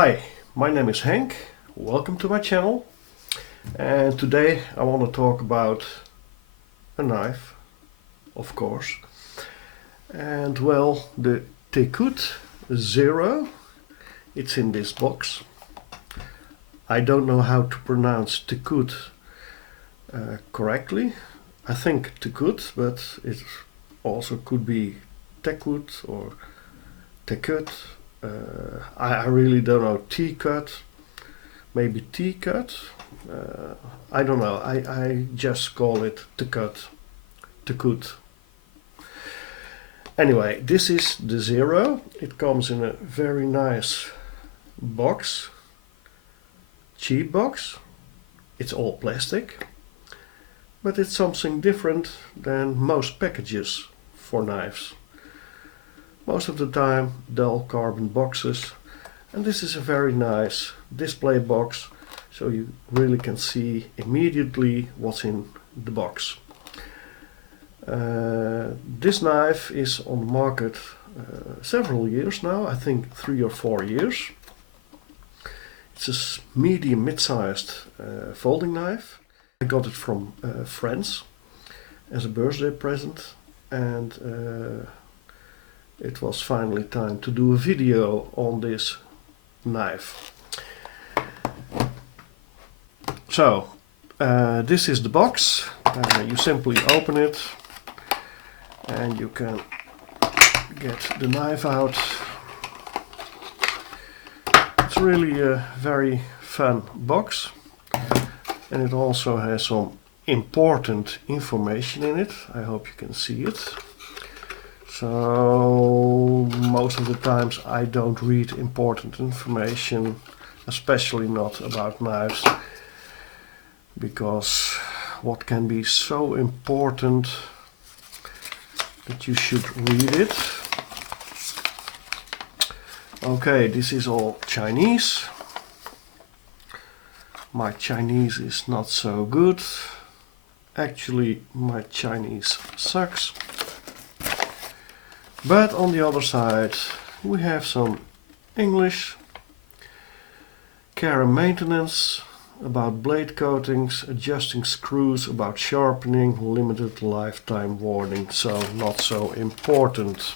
Hi, my name is Henk. Welcome to my channel. And today I want to talk about a knife, of course. And well, the Tekut Zero. It's in this box. I don't know how to pronounce Tekut correctly. I think Tekut, but it also could be Tekut or Tekut. I really don't know. Tekut, maybe Tekut. I don't know. I just call it Tekut. Anyway, this is the Zero. It comes in a very nice box, cheap box. It's all plastic, but it's something different than most packages for knives. Most of the time dull carbon boxes, and this is a very nice display box, so you really can see immediately what's in the box. This knife is on the market several years now, I think 3 or 4 years. It's a medium mid-sized folding knife. I got it from friends as a birthday present, and it was finally time to do a video on this knife. So, this is the box. You simply open it and you can get the knife out. It's really a very fun box, and it also has some important information in it. I hope you can see it. So most of the times I don't read important information, especially not about knives, because what can be so important that you should read it. Okay, this is all Chinese. My Chinese is not so good. Actually, my Chinese sucks. But on the other side we have some English, care and maintenance, about blade coatings, adjusting screws, about sharpening, limited lifetime warning, so not so important.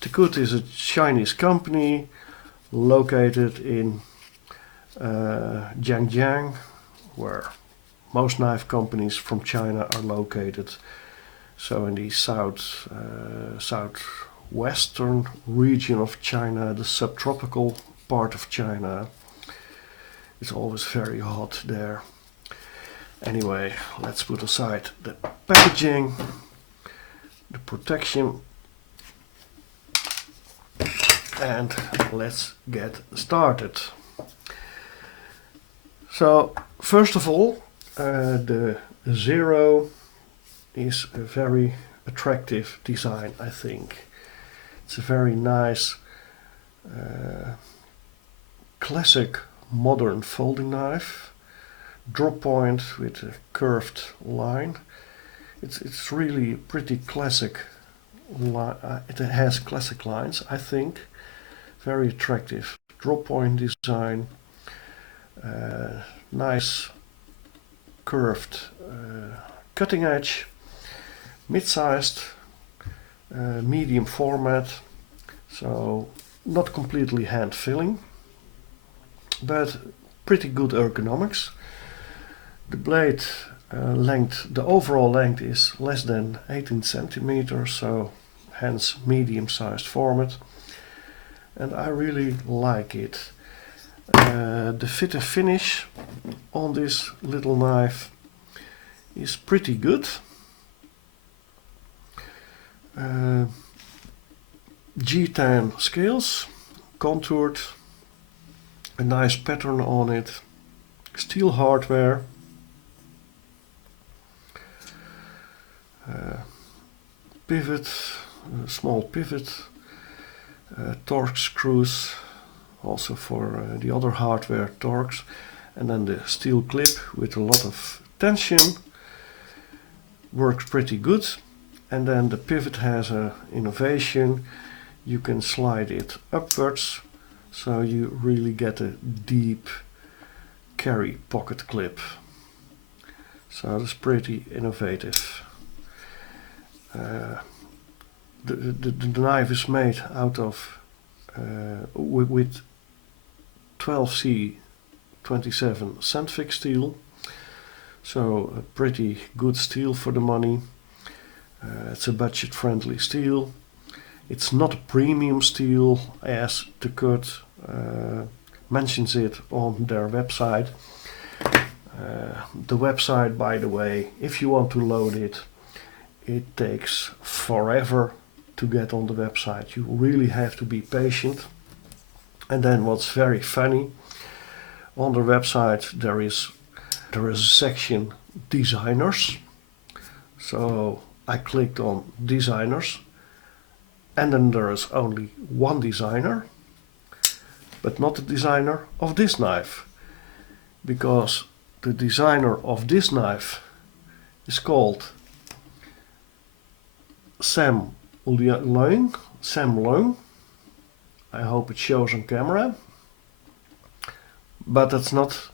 Tekut is a Chinese company located in Zhejiang, where most knife companies from China are located. So in the southwestern region of China, the subtropical part of China, it's always very hot there. Anyway, let's put aside the packaging, the protection, and let's get started. So first of all, the Zero is a very attractive design, I think. It's a very nice classic modern folding knife, drop point with a curved line. It's really pretty classic. It has classic lines, I think. Very attractive drop point design, nice curved cutting edge, mid-sized, medium format, so not completely hand filling, but pretty good ergonomics. The blade length, the overall length is less than 18 centimeters, so hence medium-sized format, and I really like it. The fit and finish on this little knife is pretty good. G10 scales, contoured, a nice pattern on it, steel hardware, pivot, small pivot, torque screws, also for the other hardware torques, and then the steel clip with a lot of tension, works pretty good. And then the pivot has an innovation. You can slide it upwards so you really get a deep carry pocket clip. So that's pretty innovative. The knife is made out of with 12C 27 sandfix steel, so a pretty good steel for the money. It's a budget friendly steel. It's not a premium steel as Tekut mentions it on their website. The website, by the way, if you want to load it, it takes forever to get on the website. You really have to be patient. And then what's very funny, on the website there is a section designers. So I clicked on designers, and then there is only one designer, but not the designer of this knife, because the designer of this knife is called Sam Leung. I hope it shows on camera, but that's not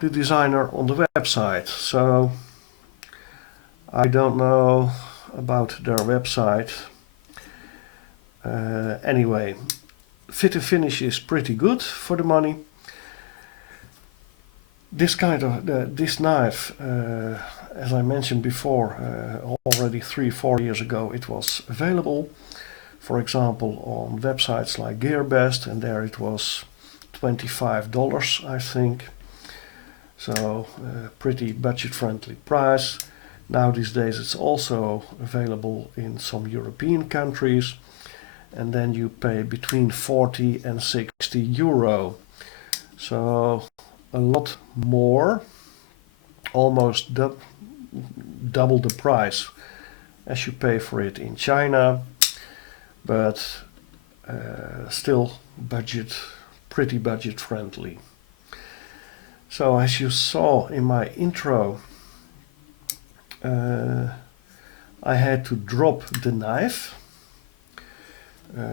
the designer on the website. So I don't know about their website. Anyway, fit and finish is pretty good for the money. This kind of this knife, as I mentioned before, already 3-4 years ago, it was available. For example, on websites like GearBest, and there it was $25, I think. So pretty budget-friendly price. Now these days it's also available in some European countries, and then you pay between 40 and 60 euro. So a lot more, almost double the price as you pay for it in China, but still pretty budget friendly. So as you saw in my intro, I had to drop the knife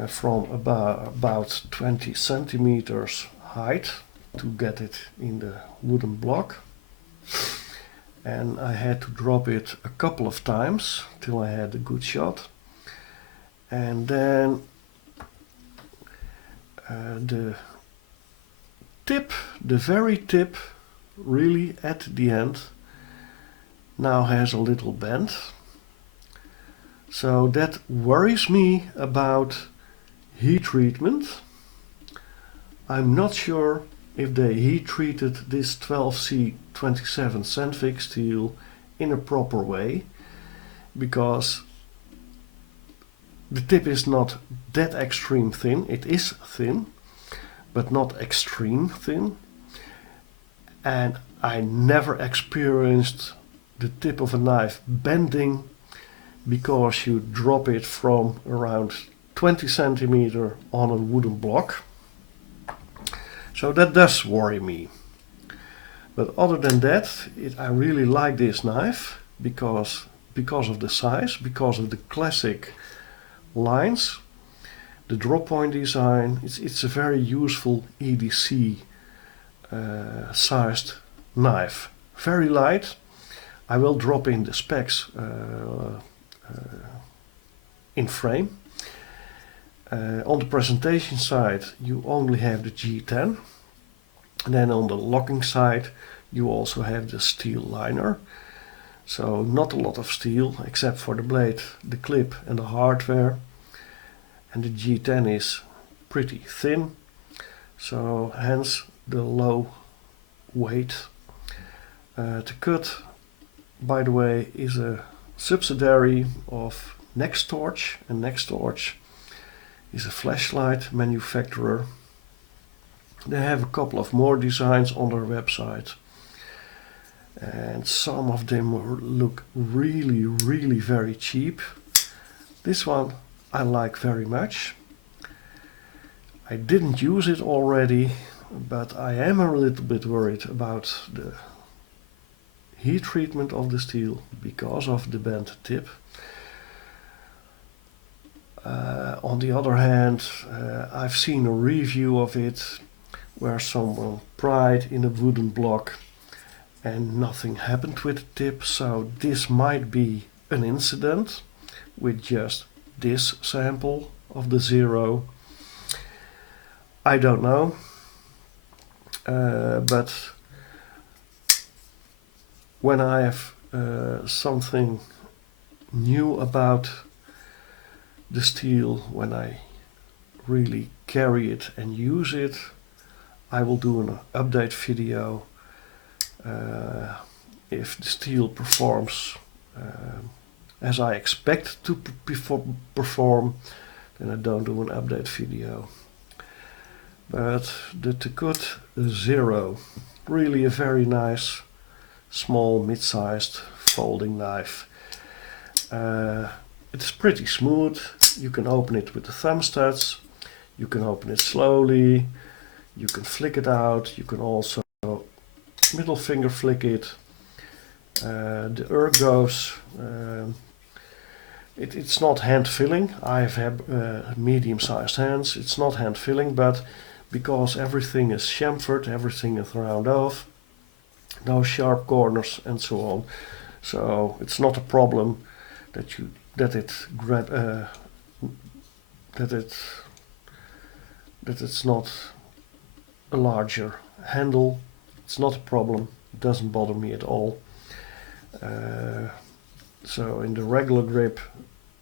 from about 20 centimeters height to get it in the wooden block, and I had to drop it a couple of times till I had a good shot, and then the very tip, really at the end, now has a little bend. So that worries me about heat treatment. I'm not sure if they heat treated this 12C 27 sandfix steel in a proper way, because the tip is not that extreme thin. It is thin, but not extreme thin. And I never experienced the tip of a knife bending because you drop it from around 20 centimeter on a wooden block. So that does worry me. But other than that, I really like this knife because of the size, because of the classic lines, the drop point design. It's a very useful EDC sized knife. Very light. I will drop in the specs in frame. On the presentation side you only have the G10, and then on the locking side you also have the steel liner. So not a lot of steel except for the blade, the clip and the hardware, and the G10 is pretty thin, so hence the low weight. Tekut, by the way, is a subsidiary of Nextorch, and Nextorch is a flashlight manufacturer. They have a couple of more designs on their website, and some of them look really very cheap. This one I like very much. I didn't use it already, but I am a little bit worried about the heat treatment of the steel because of the bent tip. On the other hand, I've seen a review of it where someone pried in a wooden block and nothing happened with the tip, so this might be an incident with just this sample of the Zero. I don't know, but when I have something new about the steel, when I really carry it and use it, I will do an update video. If the steel performs as I expect to perform, then I don't do an update video. But the Tekut Zero, really a very nice small mid-sized folding knife. It's pretty smooth. You can open it with the thumbstuds, you can open it slowly, you can flick it out, you can also middle finger flick it. The ergos, it's not hand filling. I have medium-sized hands. It's not hand filling, but because everything is chamfered, everything is round off, no sharp corners and so on, so it's not a problem that it's not a larger handle. It's not a problem. It doesn't bother me at all. So in the regular grip,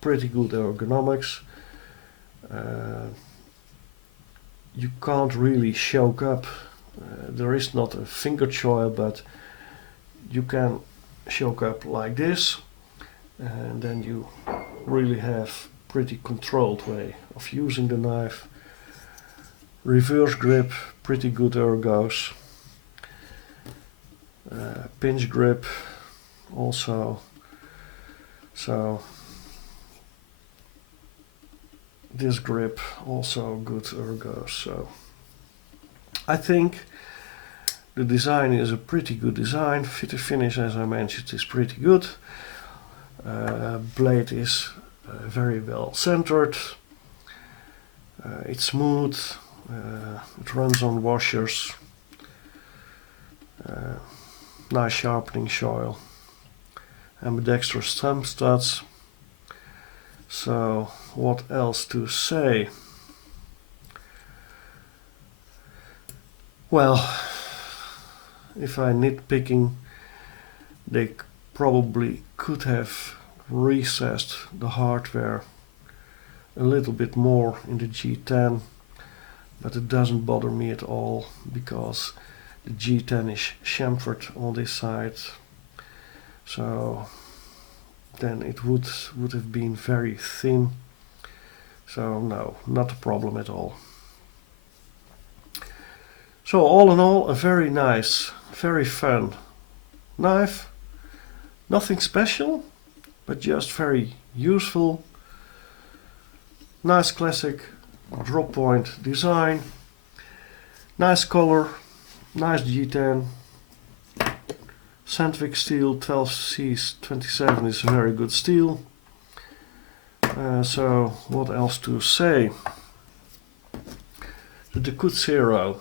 pretty good ergonomics. You can't really choke up. There is not a finger choil, but you can choke up like this, and then you really have pretty controlled way of using the knife. Reverse grip, pretty good ergos. Pinch grip also, so this grip also good ergos. So I think the design is a pretty good design. Fit to finish, as I mentioned, is pretty good. Blade is very well centered. It's smooth. It runs on washers. Nice sharpening choil. Ambidextrous thumb studs. So what else to say? Well, if I'm nitpicking, they probably could have recessed the hardware a little bit more in the G10, but it doesn't bother me at all because the G10 is chamfered on this side, so then it would have been very thin. So no, not a problem at all. So all in all, a very nice, very fun knife. Nothing special, but just very useful. Nice classic drop point design. Nice color, nice G10. Sandvik steel 12C27 is a very good steel. So what else to say? The Tekut Zero.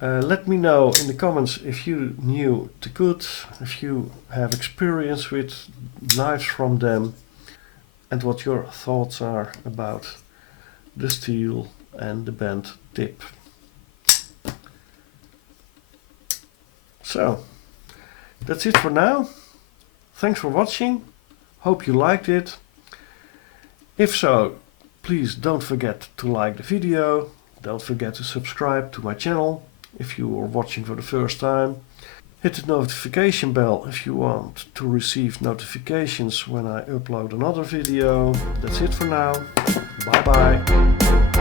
Let me know in the comments if you knew Tekut, if you have experience with knives from them, and what your thoughts are about the steel and the bent tip. So that's it for now. Thanks for watching. Hope you liked it. If so, please don't forget to like the video. Don't forget to subscribe to my channel if you are watching for the first time. Hit the notification bell if you want to receive notifications when I upload another video. That's it for now. Bye bye.